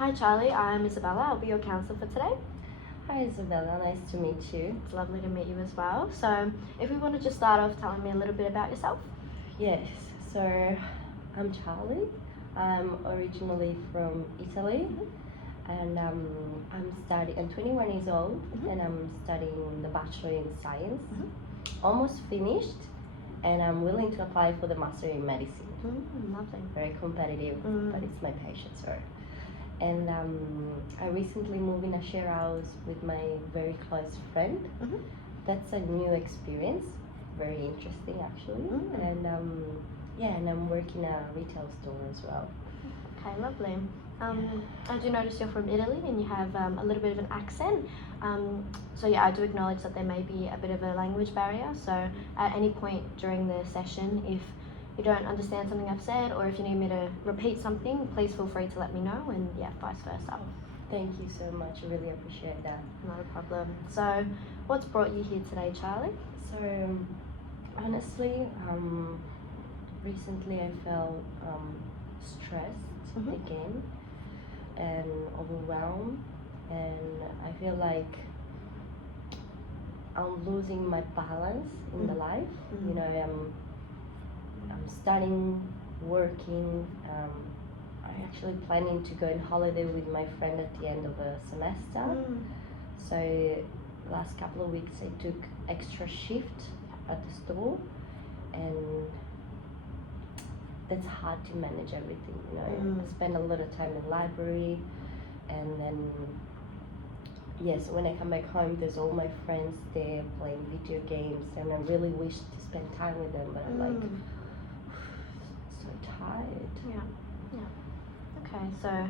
Hi Charlie, I'm Isabella. I'll be your counsellor for today. Hi Isabella, nice to meet you. It's lovely to meet you as well. So if we want to just start off telling me a little bit about yourself. Yes, so I'm Charlie. I'm originally from Italy, and I'm 21 years old, and I'm studying the Bachelor in Science. Almost finished, and I'm willing to apply for the Master in Medicine. Lovely. Very competitive, but it's my passion, so. And I recently moved in a share house with my very close friend. That's a new experience, very interesting actually. And and I'm working at a retail store as well. Okay, lovely. I do notice you're from Italy and you have a little bit of an accent. So yeah, I do acknowledge that there may be a bit of a language barrier. So at any point during the session, if you don't understand something I've said, or if you need me to repeat something, please feel free to let me know, and yeah, vice versa. Thank you so much, I really appreciate that. Not a problem. So what's brought you here today, Charlie? So honestly, recently I felt stressed again and overwhelmed, and I feel like I'm losing my balance in the life. You know, I'm studying, working. I'm actually planning to go on holiday with my friend at the end of the semester. So last couple of weeks I took extra shift at the store, and that's hard to manage everything. You know, I spend a lot of time in the library, and then yes, when I come back home, there's all my friends there playing video games, and I really wish to spend time with them, but I'm like so tired. Yeah. Okay, so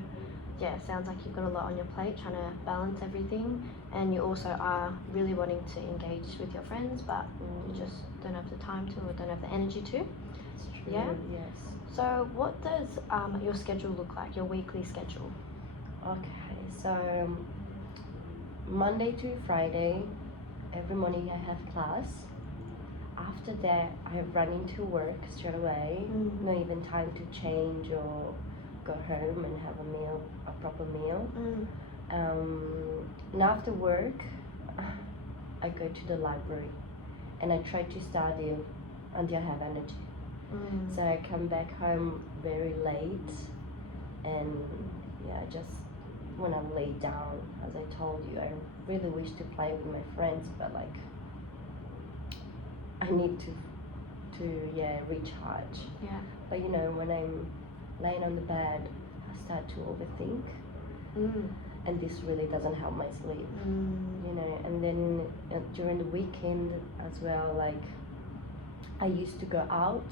yeah, sounds like you've got a lot on your plate trying to balance everything, and you also are really wanting to engage with your friends, but you just don't have the time to, or don't have the energy to. It's true. Yeah? Yes. So what does your schedule look like, your weekly schedule? Okay, so Monday to Friday, every morning I have class. After that, I run into work straight away. Not even time to change or go home and have a proper meal. And after work, I go to the library, and I try to study until I have energy. So I come back home very late, and yeah, I just want to lay down. As I told you, I really wish to play with my friends, but like I need to recharge. Yeah. But you know, when I'm laying on the bed, I start to overthink, and this really doesn't help my sleep. You know, and then during the weekend as well, like I used to go out.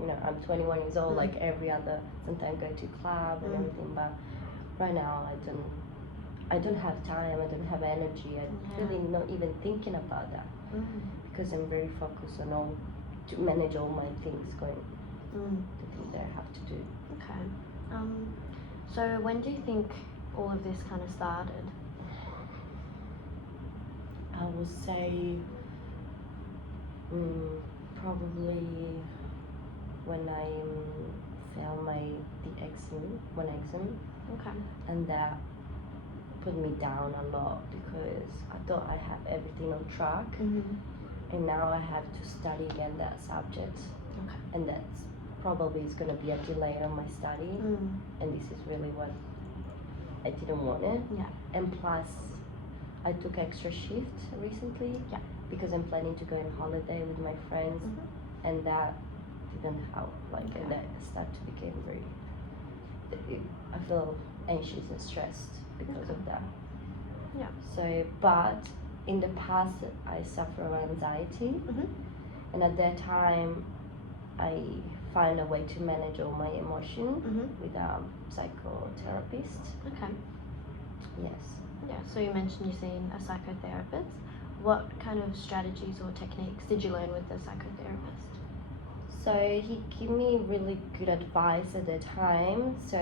You know, I'm 21 years old, like every other, sometimes go to club and everything, but right now I don't have time, I don't have energy, I'm really not even thinking about that, because I'm very focused on to manage all my things going, the things that I have to do. Okay. So when do you think all of this kind of started? I would say probably when I failed the exam, Okay. and that put me down a lot, because I thought I have everything on track, and now I have to study again that subject, and that's probably is going to be a delay on my study, and this is really what I didn't want it. And plus I took extra shift recently, because I'm planning to go on holiday with my friends, and that didn't help, like, and that started to become I feel anxious and stressed because of that. So, but in the past I suffer of anxiety, and at that time I find a way to manage all my emotion with a psychotherapist. Okay. Yes. Yeah, so you mentioned you've seen a psychotherapist. What kind of strategies or techniques did you learn with the psychotherapist? So he gave me really good advice at the time. So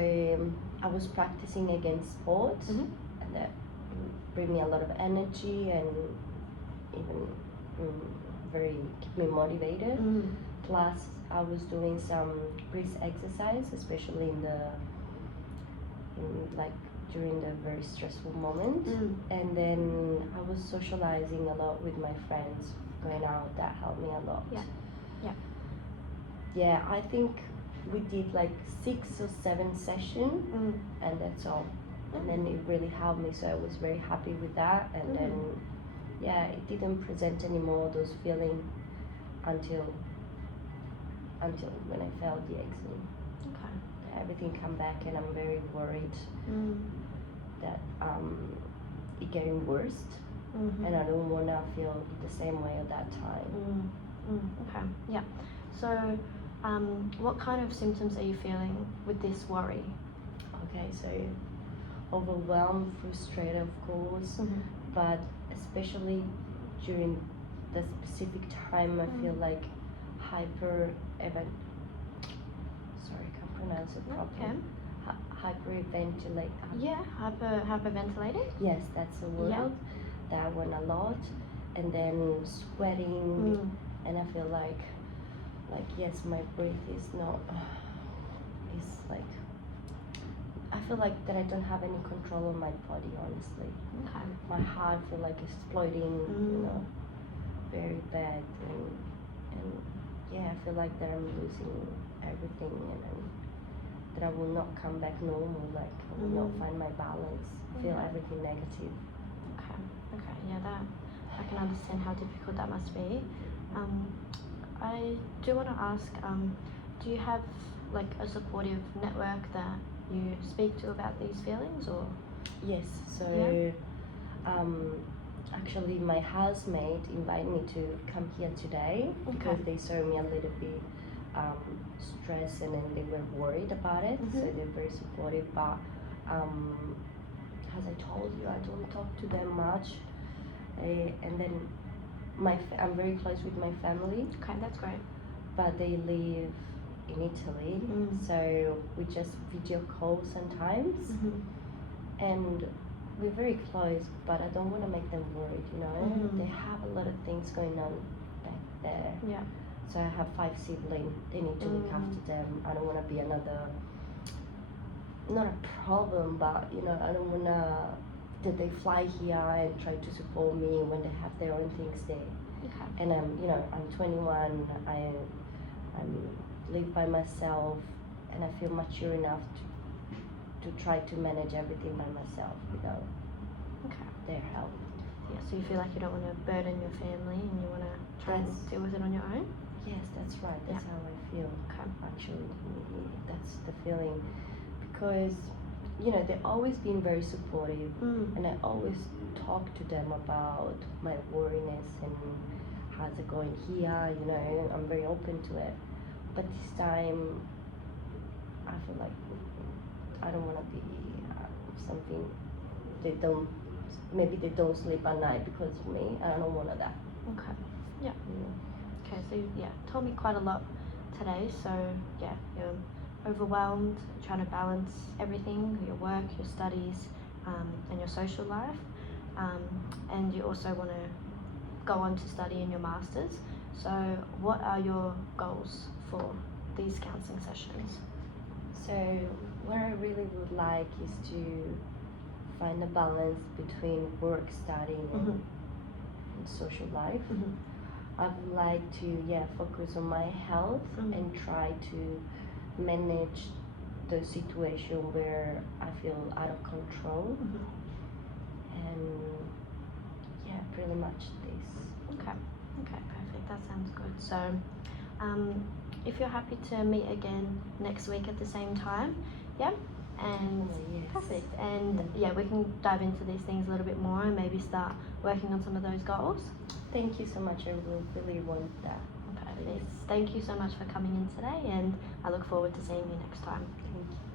I was practicing against sports, and that bring me a lot of energy and even keep me motivated. Plus I was doing some breath exercise, especially in the like during the very stressful moment. And then I was socializing a lot with my friends, going out. That helped me a lot. Yeah, I think we did like 6 or 7 sessions, and that's all. And then it really helped me, so I was very happy with that. And then it didn't present anymore those feelings until when I failed the exam. Okay. Everything come back, and I'm very worried that it getting worse, and I don't wanna feel the same way at that time. Okay. Yeah. So, what kind of symptoms are you feeling with this worry? Okay, so overwhelmed, frustrated, of course, but especially during the specific time, I feel like sorry, I can't pronounce it properly. Hyperventilate. Yeah, hyperventilating. Yes, that's the word. Yeah. That one a lot, and then sweating, and I feel like yes, my breath is not. It's like I feel like that I don't have any control on my body, honestly. Okay. My heart feel like exploding, very bad, and yeah, I feel like that I'm losing everything, and that I will not come back normal, like I will not find my balance, feel everything negative. Okay, yeah, that I can understand how difficult that must be. I do want to ask, do you have like a supportive network that you speak to about these feelings, or? Yes, so actually my housemate invited me to come here today because they saw me a little bit stressed, and then they were worried about it, so they're very supportive, but as I told you, I don't talk to them much, and then I'm very close with my family. Okay, that's great. But they live in Italy, so we just video call sometimes, and we're very close, but I don't want to make them worried, They have a lot of things going on back there. Yeah. So I have 5 siblings, they need to look after them. I don't want to be another, not a problem, but I don't want that they fly here and try to support me when they have their own things there. Okay. And I'm 21, I live by myself, and I feel mature enough to try to manage everything by myself without their help. Yeah, so you feel like you don't want to burden your family, and you want to try and deal with it on your own? Yes, that's right. That's how I feel. Actually, that's the feeling, because they've always been very supportive, and I always talk to them about my worriness and how's it going here. I'm very open to it, but this time I feel like I don't want to be something maybe they don't sleep at night because of me. I don't want that. Okay. Yeah. Okay, so told me quite a lot today. So yeah, you're overwhelmed, trying to balance everything, your work, your studies, and your social life, and you also want to go on to study in your masters. So what are your goals for these counselling sessions? So what I really would like is to find a balance between work, studying, and social life. I would like to focus on my health and try to manage the situation where I feel out of control, and pretty much this. Okay, perfect, that sounds good. So if you're happy to meet again next week at the same time, and yes. Perfect, and we can dive into these things a little bit more and maybe start working on some of those goals. Thank you so much. I really want that. Perfect. Thank you so much for coming in today, and I look forward to seeing you next time. Thank you.